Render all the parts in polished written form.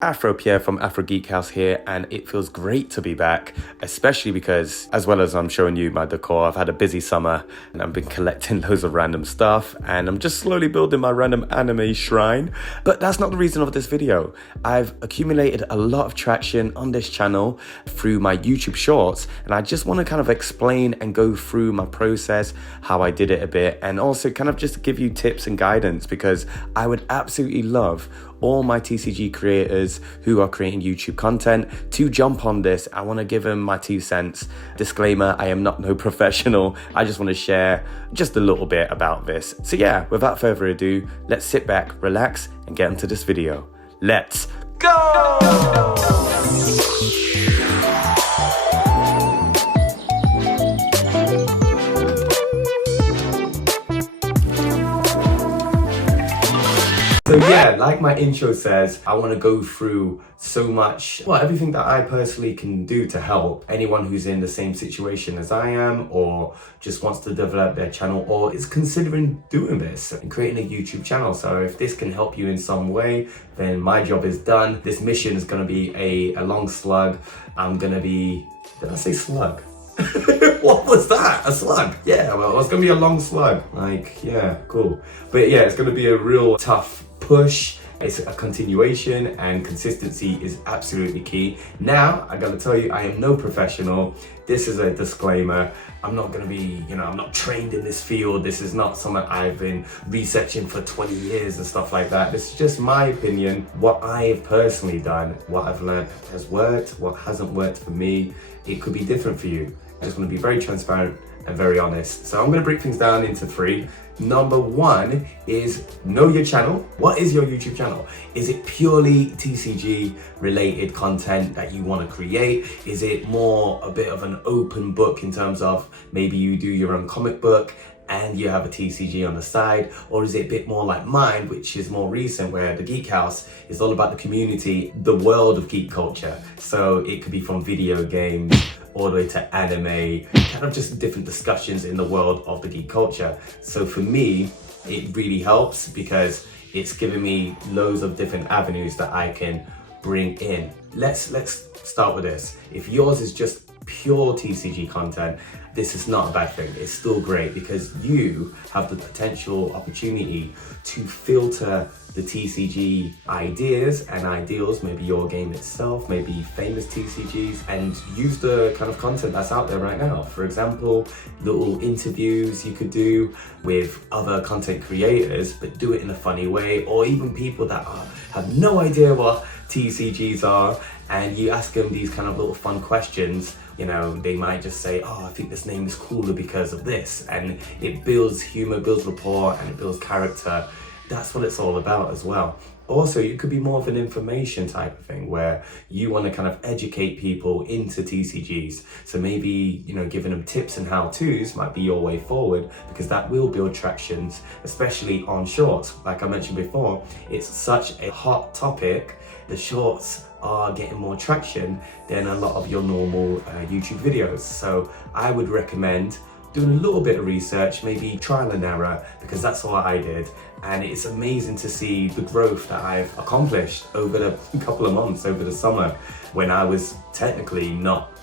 Afro Pierre from Afro Geek House here, and it feels great to be back, especially because, as well as I'm showing you my decor, I've had a busy summer and I've been collecting loads of random stuff and I'm just slowly building my random anime shrine. But that's not the reason of this video. I've accumulated a lot of traction on this channel through my YouTube shorts, and I just want to kind of explain and go through my process, how I did it a bit, and also kind of just give you tips and guidance, because I would absolutely love all my TCG creators who are creating YouTube content to jump on this. I want to give them my 2 cents. Disclaimer, I am not no professional. I just want to share just a little bit about this. So yeah, without further ado, let's sit back, relax, and get into this video. Let's go! So yeah, like my intro says, I want to go through so much, everything that I personally can do to help anyone who's in the same situation as I am, or just wants to develop their channel, or is considering doing this and creating a YouTube channel. So if this can help you in some way, then my job is done. This mission is going to be a long slug. I'm going to be, did I say slug? What was that? A slug? Yeah, well, it's gonna be a long slug. Like, yeah, cool. But yeah, it's gonna be a real tough push. It's a continuation, and consistency is absolutely key. Now, I gotta tell you, I am no professional. This is a disclaimer. I'm not gonna be, I'm not trained in this field. This is not something I've been researching for 20 years and stuff like that. This is just my opinion, what I've personally done, what I've learned has worked, what hasn't worked for me. It could be different for you. I just want to be very transparent and very honest. So I'm going to break things down into 3. Number 1 is know your channel. What is your YouTube channel? Is it purely TCG related content that you want to create? Is it more a bit of an open book in terms of maybe you do your own comic book and you have a TCG on the side? Or is it a bit more like mine, which is more recent, where the Geek House is all about the community, the world of geek culture? So it could be from video games all the way to anime, kind of just different discussions in the world of the geek culture. So for me, it really helps because it's giving me loads of different avenues that I can bring in. Let's start with this. If yours is just pure TCG content, this is not a bad thing. It's still great because you have the potential opportunity to filter the TCG ideas and ideals, maybe your game itself, maybe famous TCGs, and use the kind of content that's out there right now. For example, little interviews you could do with other content creators, but do it in a funny way, or even people that have no idea what TCGs are, and you ask them these kind of little fun questions. They might just say, I think this name is cooler because of this, and it builds humor, builds rapport, and it builds character. That's what it's all about as well. Also, you could be more of an information type of thing where you want to kind of educate people into TCGs. So maybe, giving them tips and how-tos might be your way forward, because that will build tractions, especially on shorts. Like I mentioned before, it's such a hot topic. The shorts are getting more traction than a lot of your normal YouTube videos. So I would recommend doing a little bit of research, maybe trial and error, because that's what I did. And it's amazing to see the growth that I've accomplished over the couple of months over the summer, when I was technically not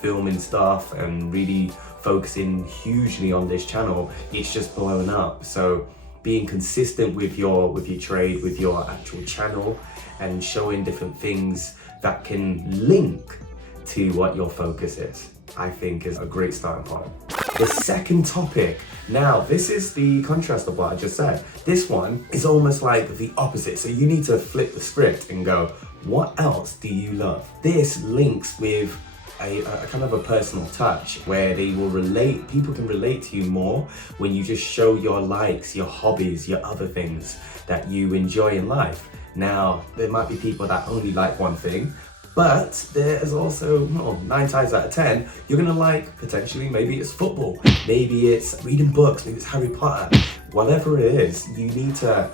filming stuff and really focusing hugely on this channel. It's just blown up. So being consistent with your trade, with your actual channel, and showing different things that can link to what your focus is, I think is a great starting point. The second topic, now this is the contrast of what I just said. This one is almost like the opposite. So you need to flip the script and go, what else do you love? This links with a kind of a personal touch where people can relate to you more when you just show your likes, your hobbies, your other things that you enjoy in life. Now, there might be people that only like one thing, but there's also 9 times out of 10, you're gonna like potentially, maybe it's football, maybe it's reading books, maybe it's Harry Potter, whatever it is. You need to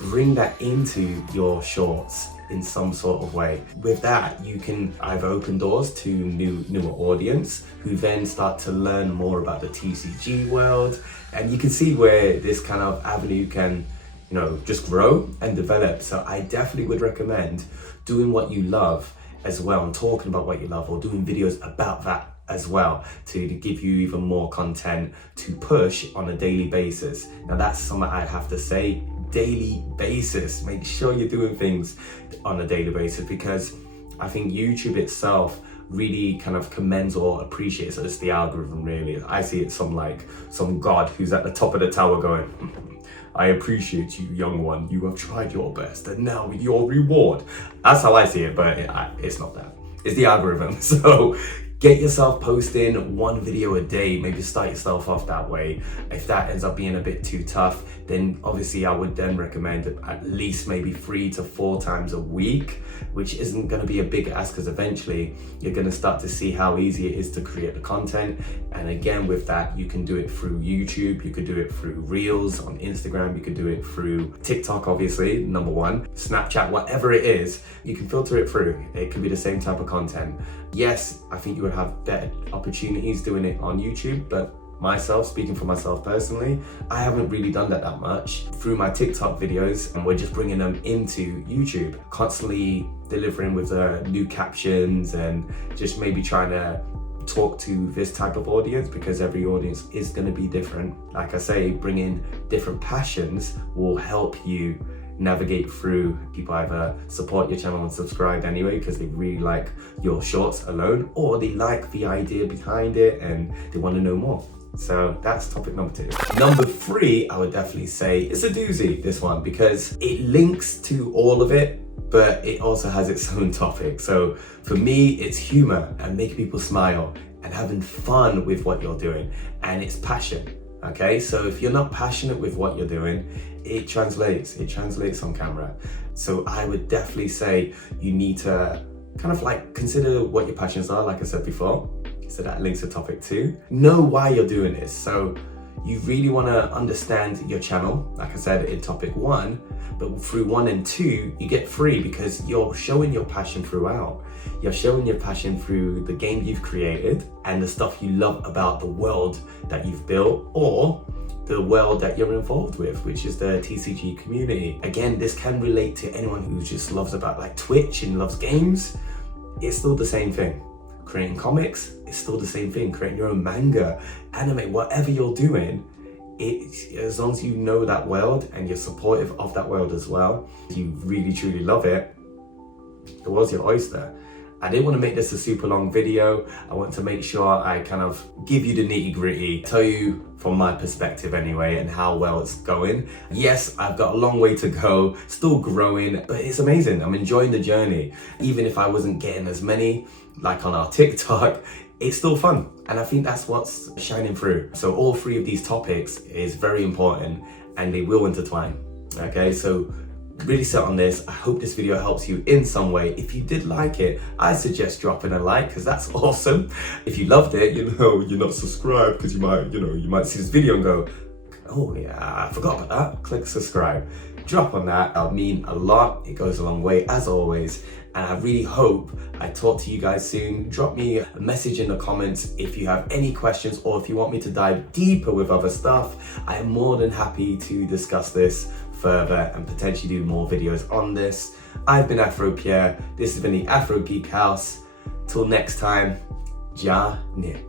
bring that into your shorts in some sort of way. With that, you can either open doors to newer audience who then start to learn more about the TCG world, and you can see where this kind of avenue can just grow and develop. So I definitely would recommend doing what you love as well, and talking about what you love, or doing videos about that as well, to give you even more content to push on a daily basis. Now that's something I have to say, daily basis. Make sure you're doing things on a daily basis, because I think YouTube itself really kind of commends or appreciates it. It's the algorithm, really. I see it some god who's at the top of the tower going, I appreciate you, young one. You have tried your best, and now your reward. That's how I see it, but it's not that. It's the algorithm. So get yourself posting 1 video a day. Maybe start yourself off that way. If that ends up being a bit too tough, then obviously I would then recommend at least maybe 3 to 4 times a week, which isn't going to be a big ask, because eventually you're going to start to see how easy it is to create the content. And again, with that, you can do it through YouTube, you could do it through Reels on Instagram, you could do it through TikTok, obviously, number 1, Snapchat, whatever it is, you can filter it through. It could be the same type of content. Yes, I think you would have better opportunities doing it on YouTube, but speaking for myself personally, I haven't really done that much through my TikTok videos, and we're just bringing them into YouTube, constantly delivering with new captions, and just maybe trying to talk to this type of audience, because every audience is going to be different. Like I say, bringing different passions will help you navigate through. People either support your channel and subscribe anyway because they really like your shorts alone, or they like the idea behind it and they want to know more. So that's topic number 2. Number 3, I would definitely say it's a doozy, this one, because it links to all of it, but it also has its own topic. So for me, it's humor and making people smile and having fun with what you're doing, and it's passion. Okay, so if you're not passionate with what you're doing, it translates on camera. So I would definitely say you need to kind of like consider what your passions are, like I said before. So that links to topic 2. Know why you're doing this. So you really want to understand your channel, like I said in topic 1, but through 1 and 2, you get 3, because you're showing your passion throughout. You're showing your passion through the game you've created and the stuff you love about the world that you've built, or the world that you're involved with, which is the TCG community. Again, this can relate to anyone who just loves about like Twitch and loves games. It's still the same thing. Creating comics, it's still the same thing. Creating your own manga, anime, whatever you're doing, as long as you know that world and you're supportive of that world as well, you really truly love it, the world's your oyster. I didn't want to make this a super long video. I want to make sure I kind of give you the nitty gritty, tell you from my perspective anyway, and how well it's going. Yes, I've got a long way to go, still growing, but it's amazing. I'm enjoying the journey. Even if I wasn't getting as many like on our TikTok, it's still fun. And I think that's what's shining through. So all 3 of these topics is very important, and they will intertwine. Okay, so really set on this. I hope this video helps you in some way. If you did like it, I suggest dropping a like, because that's awesome. If you loved it, you're not subscribed, because you might see this video and go, oh yeah, I forgot about that. Click subscribe. Drop on that. That'll mean a lot. It goes a long way, as always. And I really hope I talk to you guys soon. Drop me a message in the comments if you have any questions, or if you want me to dive deeper with other stuff. I am more than happy to discuss this further and potentially do more videos on this. I've been Afro Pierre. This has been the Afro Geek House. Till next time, ja ne.